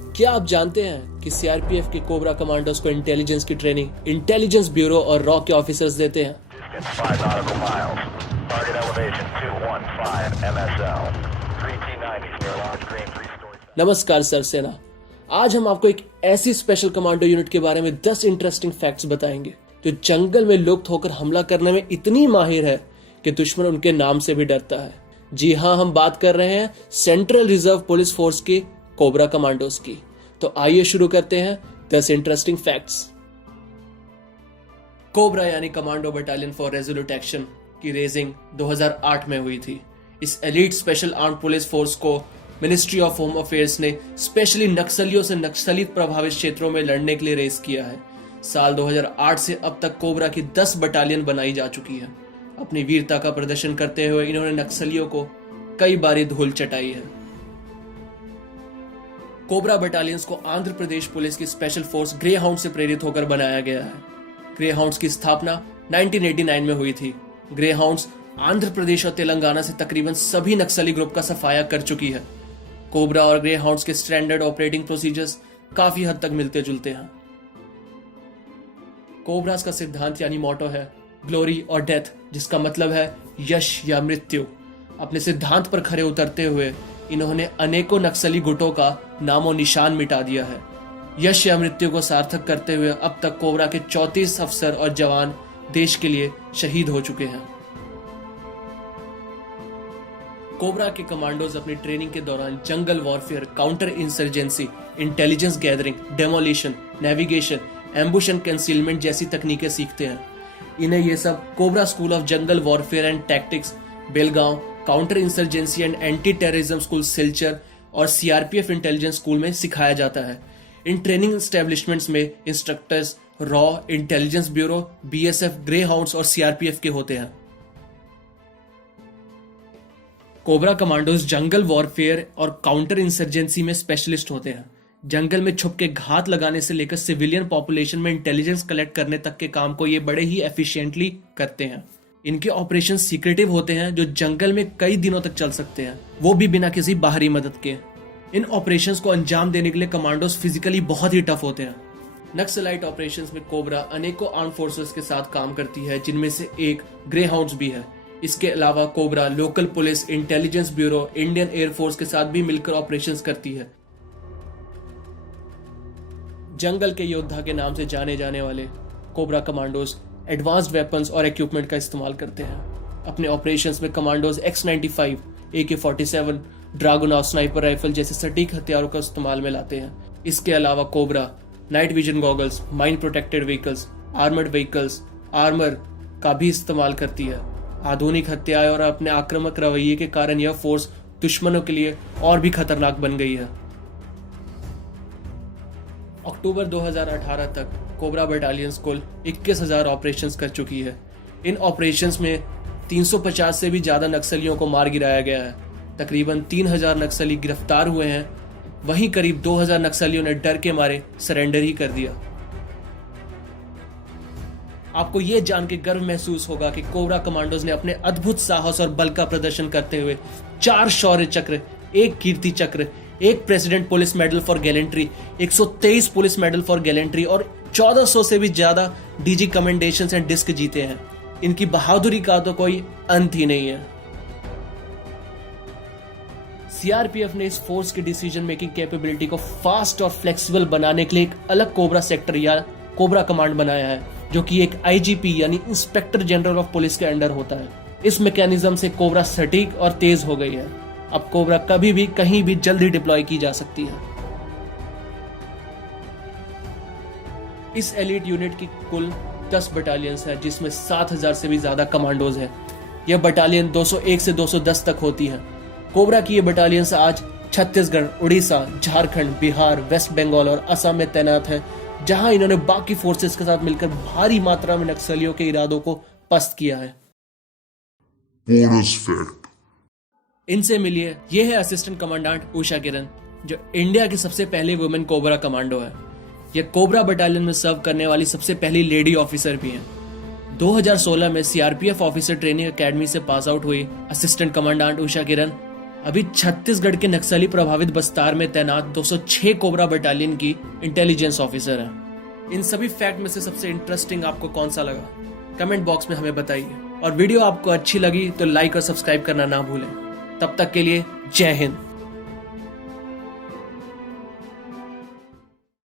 क्या आप जानते हैं कि सीआरपीएफ के कोबरा कमांडोज को इंटेलिजेंस की ट्रेनिंग इंटेलिजेंस ब्यूरो और रॉ के ऑफिसर्स देते हैं। नमस्कार सर सेना, आज हम आपको एक ऐसी स्पेशल कमांडो यूनिट के बारे में 10 इंटरेस्टिंग फैक्ट्स बताएंगे जो जंगल में लुप्त होकर हमला करने में इतनी माहिर है कि दुश्मन उनके नाम से भी डरता है। जी हाँ, हम बात कर रहे हैं सेंट्रल रिजर्व पुलिस फोर्स की कोबरा कमांडोज की। तो आइए शुरू करते हैं 10 इंटरेस्टिंग फैक्ट्स। कोबरा यानी commando battalion for resolute action की रेजिंग 2008 में हुई थी। इस elite special armed police force को मिनिस्ट्री ऑफ होम अफेयर्स ने स्पेशली नक्सलियों से नक्सलित प्रभावित क्षेत्रों में लड़ने के लिए रेस किया है। साल 2008 से अब तक कोबरा की 10 बटालियन बनाई जा चुकी है। अपनी वीरता का प्रदर्शन करते हुए इन्होंने नक्सलियों को कई बारी धूल चटाई है। कोबरा बटालियंस को आंध्र प्रदेश पुलिस की स्पेशल फोर्स ग्रे हाउंड से प्रेरित होकर बनाया गया है। ग्रे हाउंड्स की स्थापना 1989 में हुई थी। ग्रे हाउंड्स आंध्र प्रदेश और तेलंगाना से तकरीबन सभी नक्सली ग्रुप का सफाया कर चुकी है। कोबरा और ग्रे हाउंड्स के स्टैंडर्ड ऑपरेटिंग प्रोसीजर्स काफी हद तक मिलते जुलते हैं। कोबरास का सिद्धांत यानी मोटो है ग्लोरी और डेथ, जिसका मतलब है यश या मृत्यु। अपने सिद्धांत पर खरे उतरते हुए इन्होंने अनेकों नक्सली गुटों का नामो निशान मिटा दिया है। यश या मृत्यु को सार्थक करते हुए अब तक कोबरा के 34 अफसर और जवान देश के लिए शहीद हो चुके हैं। कोबरा के कमांडोज अपनी ट्रेनिंग के दौरान जंगल warfare, counter insurgency, intelligence gathering, demolition, navigation, ambush and concealment जैसी तकनीकें सीखते हैं। इन्हें ये सब cobra school of jungle warfare and tactics, Belgaum counter insurgency and anti terrorism school Silchar और सीआरपीएफ इंटेलिजेंस स्कूल में सिखाया जाता है। इन ट्रेनिंग एस्टेब्लिशमेंट्स में instructors raw, intelligence bureau, BSF, grey hounds और सीआरपीएफ के होते हैं। कोबरा कमांडोज जंगल वॉरफेयर और काउंटर इंसर्जेंसी में स्पेशलिस्ट होते हैं। जंगल में छुप के घात लगाने से लेकर सिविलियन पॉपुलेशन में इंटेलिजेंस कलेक्ट करने तक के काम को ये बड़े ही एफिशिएंटली करते हैं। इनके ऑपरेशन सीक्रेटिव होते हैं जो जंगल में कई दिनों तक चल सकते हैं, वो भी बिना किसी बाहरी मदद के। इन ऑपरेशंस को अंजाम देने के लिए कमांडोज फिजिकली बहुत ही टफ होते हैं। नक्सलाइट ऑपरेशंस में कोबरा अनेकों आर्म फोर्सेस के साथ काम करती है, जिनमें से एक ग्रे हाउंड्स भी है। इसके अलावा cobra local police, intelligence bureau, Indian air force के साथ भी मिलकर ऑपरेशंस करती है। जंगल के योद्धा के नाम से जाने जाने वाले कोबरा कमांडोज एडवांस्ड वेपन्स और इक्विपमेंट का इस्तेमाल करते हैं। अपने ऑपरेशंस में commandos X95, AK-47, dragon sniper rifle जैसे सटीक हथियारों का इस्तेमाल में लाते हैं। इसके अलावा cobra night vision goggles, mine protected vehicles, armoured vehicles, armour का भी इस्तेमाल करती है। आधुनिक हथियार और अपने आक्रामक रवैये के कारण यह फोर्स दुश्मनों के लिए और भी खतरनाक बन गई है। अक्टूबर 2018 तक कोबरा बटालियंस कुल 21,000 ऑपरेशंस कर चुकी है। इन ऑपरेशंस में 350 से भी ज्यादा नक्सलियों को मार गिराया गया है। तकरीबन 3,000 नक्सली गिरफ्तार हुए हैं। वहीं करीब 2,000 नक्सलियों ने डर के मारे सरेंडर ही कर दिया। आपको यह जान के गर्व महसूस होगा कि कोबरा कमांडोज ने अपने अद्भुत साहस और बल का प्रदर्शन करते हुए 4 शौर्य चक्र, 1 कीर्ति चक्र, 1 president police medal for gallantry, 123 police medal for gallantry और 1400 से भी ज्यादा डीजी कमेंडेशंस एंड डिस्क जीते हैं। इनकी बहादुरी का तो कोई अंत ही नहीं है। सीआरपीएफ ने इस फोर्स की डिसीजन मेकिंग कैपेबिलिटी को फास्ट और फ्लेक्सिबल बनाने के लिए एक अलग कोबरा सेक्टर या कोबरा कमांड बनाया है, जो कि एक आईजीपी यानी इंस्पेक्टर जनरल ऑफ पुलिस के अंडर होता है। इस मैकेनिज्म से कोबरा सटीक और तेज हो गई है। अब कोबरा कभी भी कहीं भी जल्दी डिप्लॉय की जा सकती है। इस एलीट यूनिट की कुल 10 बटालियंस है, जिसमें 7,000 से भी ज्यादा कमांडोज हैं। यह बटालियन 201 से 210 तक होती है। कोबरा की ये बटालियंस आज छत्तीसगढ़, उड़ीसा, झारखंड, बिहार, वेस्ट बंगाल और असम में तैनात है, जहां इन्होंने बाकी फोर्सेस के साथ मिलकर भारी मात्रा में नक्सलियों के इरादों को पस्त किया है। इनसे मिलिए, ये है असिस्टेंट कमांडेंट उषा किरण, जो इंडिया की सबसे पहली वुमेन कोबरा कमांडो है। यह कोबरा बटालियन में सर्व करने वाली सबसे पहली लेडी ऑफिसर भी हैं। 2016 में सीआरपीएफ ऑफिसर ट्रेनिंग एकेडमी से पास आउट हुई असिस्टेंट कमांडेंट उषा किरण अभी छत्तीसगढ़ के नक्सली प्रभावित बस्तार में तैनात 206 कोबरा बटालियन की इंटेलिजेंस ऑफिसर है। इन सभी फैक्ट में से सबसे इंटरेस्टिंग आपको कौन सा लगा, कमेंट बॉक्स में हमें बताइए। और वीडियो आपको अच्छी लगी तो लाइक और सब्सक्राइब करना ना भूलें। तब तक के लिए जय हिंद।